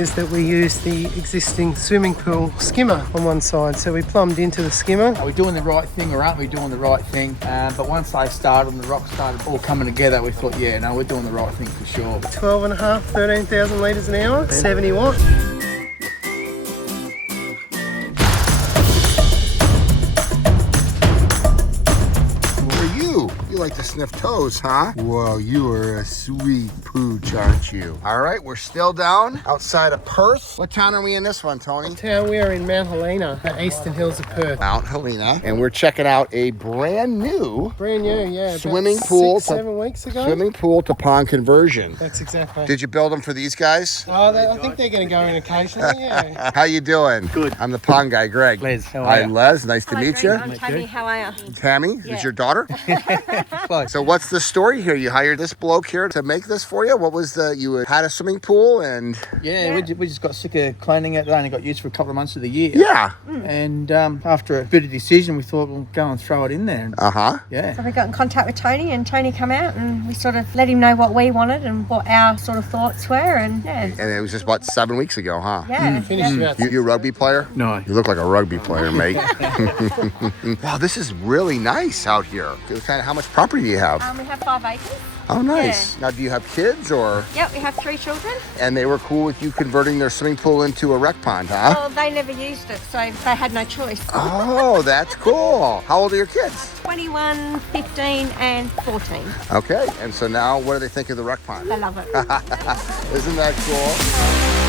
is that we used the existing swimming pool skimmer on one side. So we plumbed into the skimmer. Are we doing the right thing or aren't we doing the right thing? But once they started and the rocks started all coming together, we thought, yeah, no, we're doing the right thing for sure. 12.5, 13,000 litres an hour, 70 watts. You like to sniff toes, huh? Whoa, you are a sweet pooch, aren't you? All right, we're still down outside of Perth. What town are we in this one, Tony? Town, we are in Mount Helena, the eastern hills of Perth. Mount Helena. And we're checking out a brand new yeah. Swimming pool. 7 weeks ago. Swimming pool to pond conversion. That's exactly. Did you build them for these guys? Oh, I think they're going to go in occasionally, yeah. How you doing? Good. I'm the pond guy, Greg. Les, how are Hi, you? Les. Nice to meet you. I'm Tammy. How are you? Tammy, Yeah. is your daughter? Close. So what's the story here? You hired this bloke here to make this for you? What was you had a swimming pool and... Yeah, we just got sick of cleaning it. It only got used for a couple of months of the year. Yeah. And after a bit of decision, we thought we'll go and throw it in there. Uh-huh. Yeah. So we got in contact with Tony, and Tony come out, and we sort of let him know what we wanted and what our sort of thoughts were, and yeah. And it was just, what, 7 weeks ago, huh? Yeah. Finished about You a rugby player? No. You look like a rugby player, mate. Wow, this is really nice out here. How much property do you have? We have 5 acres. Oh, nice. Now, do you have kids or? Yep, we have 3 children. And they were cool with you converting their swimming pool into a rec pond, huh? Well, they never used it, so they had no choice. Oh, that's cool. How old are your kids? 21, 15, and 14. Okay, and so now what do they think of the rec pond? They love it. Isn't that cool?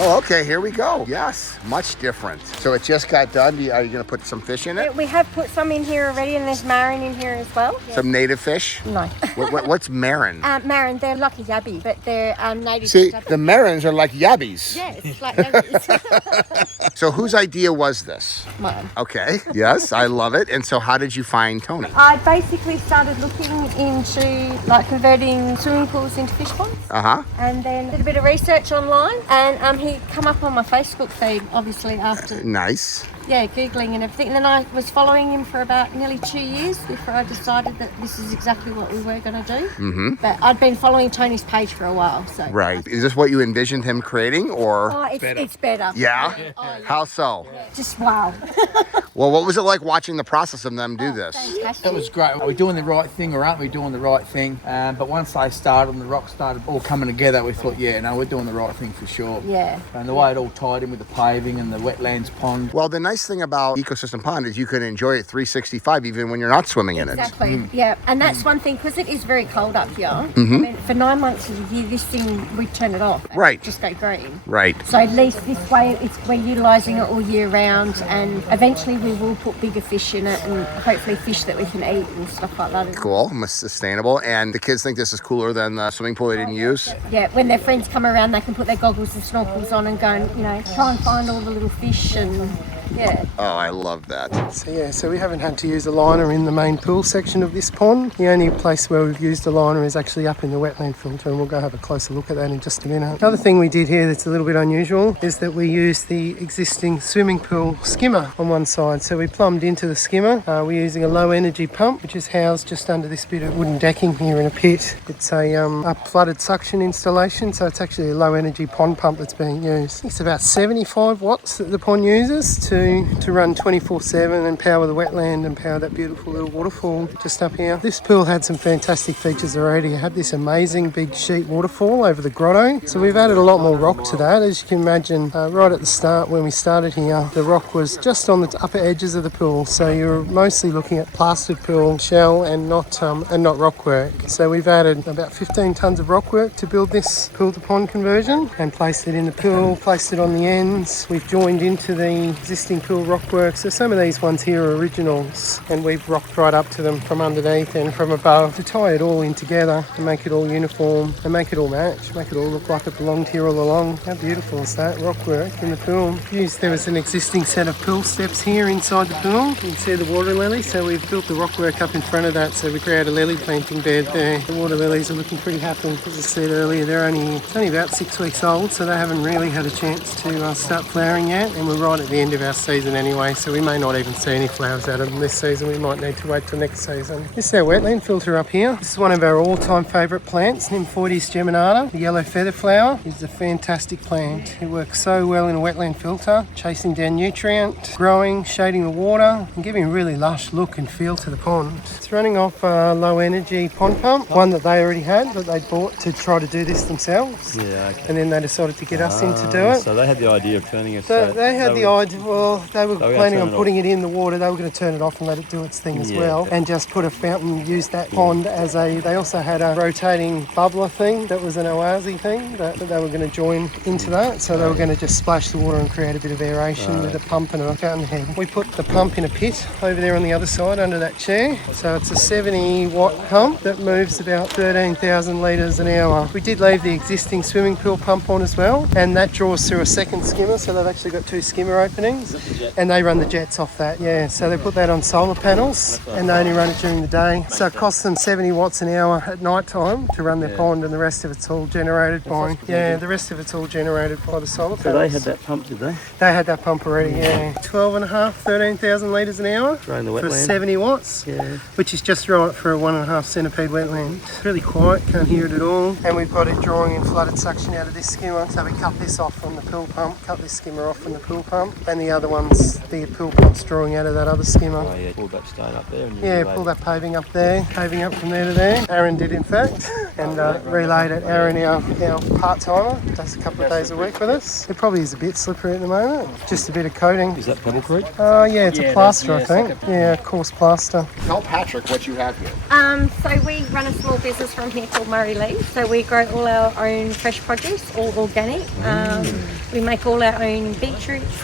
Oh, okay, here we go. Yes, much different. So it just got done. Are you going to put some fish in it? We have put some in here already, and there's marron in here as well. Some native fish? No. What's marron? Marron, they're like a yabby, but they're native. See, to the marrons are like yabbies. Yeah, it's like yabbies. So whose idea was this? Mine. Okay, yes, I love it. And so how did you find Tony? I basically started looking into like converting swimming pools into fish ponds, Uh-huh. and then did a bit of research online, and he come up on my Facebook feed, obviously after Nice. Googling and everything. And then I was following him for about nearly 2 years before I decided that this is exactly what we were going to do. Mm-hmm. But I'd been following Tony's page for a while, so. Right. Is this what you envisioned him creating, or? Oh, it's better. Yeah? Oh, yeah. How so? Just wow. Well, what was it like watching the process of them do this? Fantastic. It was great. Are we doing the right thing or aren't we doing the right thing? But once they started and the rocks started all coming together, we thought, yeah, no, we're doing the right thing for sure. Yeah. And the way it all tied in with the paving and the wetlands pond. Well, the nice thing about Ecosystem Pond is you can enjoy it 365 even when you're not swimming in it. Exactly. Yeah, and that's one thing, because it is very cold up here. I mean, for 9 months of the year, this thing, we turn it off. And Right. Just go green. Right. So at least this way, we're utilising it all year round, and eventually we will put bigger fish in it, and hopefully fish that we can eat and stuff like that. Cool, sustainable. And the kids think this is cooler than the swimming pool they didn't use? Yeah, when their friends come around, they can put their goggles and snorkels on and go and, try and find all the little fish and, yeah. Oh, I love that. So we haven't had to use a liner in the main pool section of this pond. The only place where we've used a liner is actually up in the wetland filter, and we'll go have a closer look at that in just a minute. Another thing we did here that's a little bit unusual is that we used the existing swimming pool skimmer on one side. So we plumbed into the skimmer. We're using a low energy pump, which is housed just under this bit of wooden decking here in a pit. It's a flooded suction installation, so it's actually a low energy pond pump that's being used. It's about 75 watts that the pond uses to run 24/7 and power the wetland and power that beautiful little waterfall just up here. This pool had some fantastic features already. It had this amazing big sheet waterfall over the grotto. So we've added a lot more rock to that. As you can imagine, right at the start when we started here, the rock was just on the upper edges of the pool. So you're mostly looking at plastered pool shell and not rock work. So we've added about 15 tons of rock work to build this pool to pond conversion and placed it in the pool, placed it on the ends. We've joined into the existing existing pool rock works. So some of these ones here are originals, and we've rocked right up to them from underneath and from above to tie it all in together and make it all uniform and make it all match, make it all look like it belonged here all along. How beautiful is that rock work in the pool? There was an existing set of pool steps here inside the pool. You can see the water lily, so we've built the rock work up in front of that, so we create a lily planting bed there. The water lilies are looking pretty happy. As I said earlier, it's only about 6 weeks old, so they haven't really had a chance to start flowering yet, and we're right at the end of our season anyway, so we may not even see any flowers out of them this season. We might need to wait till next season. This is our wetland filter up here. This is one of our all-time favourite plants, Nymphoides geminata. The yellow feather flower is a fantastic plant. It works so well in a wetland filter, chasing down nutrient, growing, shading the water, and giving a really lush look and feel to the pond. It's running off a low energy pond pump, one that they already had that they bought to try to do this themselves. Yeah, okay. And then they decided to get us in to do it. So they had the idea of turning it. They had the idea, well, they were planning on putting it in the water. They were going to turn it off and let it do its thing as well. Okay. And just put a fountain, use that pond as they also had a rotating bubbler thing that was an oasis thing that they were going to join into that. So they were going to just splash the water and create a bit of aeration with a pump and a fountain head. We put the pump in a pit over there on the other side under that chair. So it's a 70 watt pump that moves about 13,000 litres an hour. We did leave the existing swimming pool pump on as well, and that draws through a second skimmer, so they've actually got 2 skimmer openings, and they run the jets off that, so they put that on solar panels and they only run it during the day, so it costs them 70 watts an hour at night time to run their pond, and the rest of it's all generated by the solar panels. So they had that pump, did they? They had that pump already, 13,000 litres an hour Right in the for wetland. 70 watts, which is just right for a 1.5 centipede wetland. It's really quiet, can't hear it at all. And we've got it drawing in flooded suction out of this skimmer, so we cut this off from the pool pump, cut this skimmer off from the pool pump, and the other one's the pool pump's drawing out of that other skimmer. Oh yeah, pulled that stone up there. And Pull that paving up there, paving up from there to there. Aaron did in fact, and relayed it. Aaron, our part-timer, does a couple of days a week with us. It probably is a bit slippery at the moment, just a bit of coating. Is that Pebble Creek? It's a plaster, I think. Coarse plaster. Tell Patrick what you have here. So we run a small business from here called Murray Lee. So we grow all our own fresh produce, all organic. We make all our own beetroots,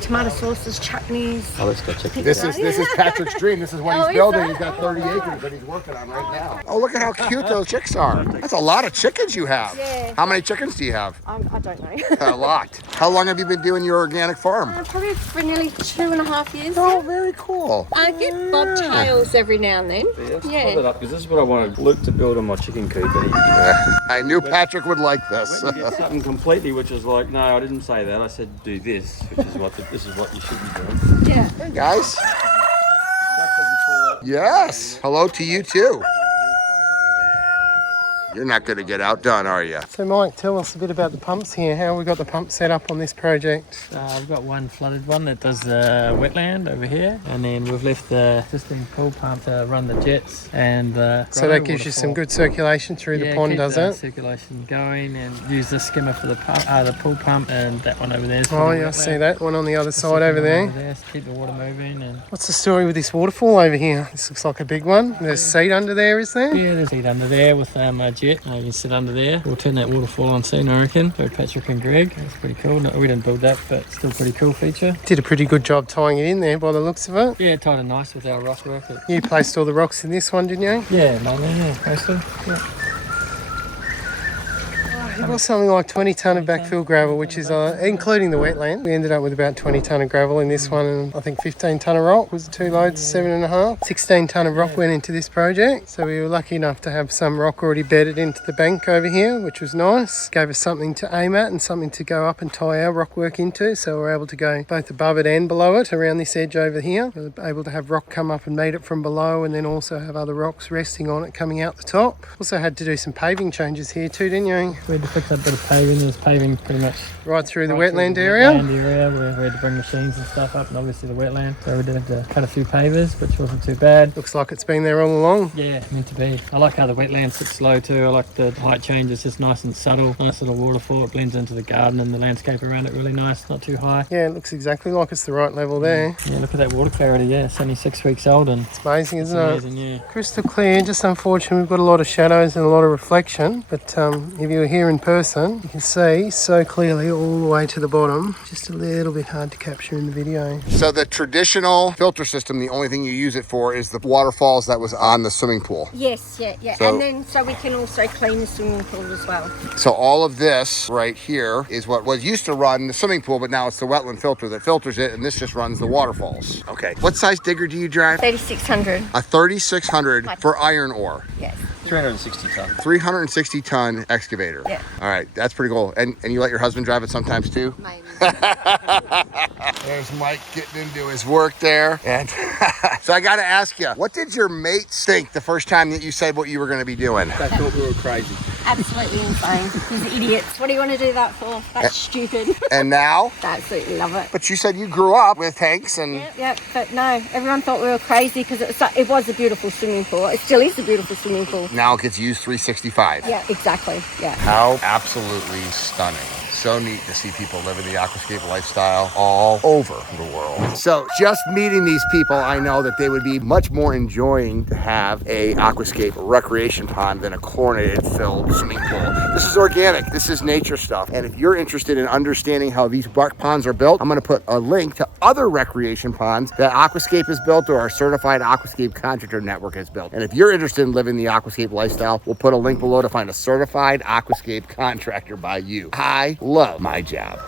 tomato sauces, chutneys. Oh, let's go check it out. This is Patrick's dream. This is what he's building. He's got 30 acres that he's working on right now. Oh, look at how cute those chicks are. That's a lot of chickens you have. Yeah. How many chickens do you have? I don't know. A lot. How long have you been doing your organic farm? Probably for nearly 2.5 years. Oh, very cool. I get bobtails every now and then. Let's pull it up, because this is what I wanted Luke to build on my chicken coop. I knew Patrick would like this. When you get something completely, which is like, no, I didn't say that. I said do this, which is this is what you should be doing. Yeah. Hey, guys. Yes. Hello to you, too. You're not going to get outdone, are you? So Mike, tell us a bit about the pumps here. How have we got the pump set up on this project? I've got one flooded one that does the wetland over here, and then we've left the existing pool pump to run the jets and so that gives you some good circulation through the pond, does it? Circulation going, and use the skimmer for the pump, the pool pump, and that one over there. I see that one on the other side over there. To keep the water moving. And what's the story with this waterfall over here? This looks like a big one. There's a seat under there, is there? yeah, there's a seat under there with a jet. You can sit under there. We'll turn that waterfall on soon, I reckon. So Patrick and Greg. That's pretty cool. No, we didn't build that, but still pretty cool feature. Did a pretty good job tying it in there by the looks of it. Yeah, tied it nice with our rock work. You placed all the rocks in this one, didn't you? Yeah, mostly. Yeah. It was something like 20 tonne of backfill gravel, which is including the wetland. We ended up with about 20 tonne of gravel in this one, and I think 15 tonne of rock was 2 loads, 7.5. 16 tonne of rock went into this project, so we were lucky enough to have some rock already bedded into the bank over here, which was nice. Gave us something to aim at and something to go up and tie our rock work into, so we're able to go both above it and below it around this edge over here. We're able to have rock come up and meet it from below, and then also have other rocks resting on it coming out the top. Also had to do some paving changes here too, didn't you? We had to fix that bit of paving. There's paving pretty much right through the wetland area. Where we had to bring machines and stuff up, and obviously the wetland. So we did have to cut a few pavers, which wasn't too bad. Looks like it's been there all along. Yeah, meant to be. I like how the wetland sits slow too. I like the height change. It's just nice and subtle. Nice little waterfall. It blends into the garden and the landscape around it really nice. Not too high. Yeah, it looks exactly like it's the right level there. Yeah, look at that water clarity. Yeah, it's only 6 weeks old and it's amazing, isn't amazing, it? Yeah. Crystal clear. Just unfortunately, we've got a lot of shadows and a lot of reflection. But if you were here in in person, you can see so clearly all the way to the bottom. Just a little bit hard to capture in the video. So the traditional filter system, the only thing you use it for is the waterfalls that was on the swimming pool. Yes, yeah. So- And then so we can also clean the swimming pool as well. So all of this right here is what was used to run the swimming pool, but now it's the wetland filter that filters it, and this just runs the waterfalls. Okay. What size digger do you drive? 3,600. A 3600 for iron ore. Yes. 360 ton. 360 ton excavator. Yeah. All right, that's pretty cool. And you let your husband drive it sometimes too? Maybe. There's Mike getting into his work there. And so I got to ask you, what did your mates think the first time that you said what you were going to be doing? They thought we were crazy. Absolutely insane. These idiots. What do you want to do that for? That's stupid. And now? Absolutely love it. But you said you grew up with tanks and... Yeah, but no, everyone thought we were crazy because it was a beautiful swimming pool. It still is a beautiful swimming pool. Now it gets used 365. Yeah, exactly. Yeah. How absolutely stunning. So neat to see people living the aquascape lifestyle all over the world. So just meeting these people, I know that they would be much more enjoying to have a aquascape recreation pond than a chlorinated filled swimming pool. This is organic, this is nature stuff. And if you're interested in understanding how these duck ponds are built, I'm gonna put a link to other recreation ponds that Aquascape has built or our certified aquascape contractor network has built. And if you're interested in living the aquascape lifestyle, we'll put a link below to find a certified aquascape contractor by you. I love my job.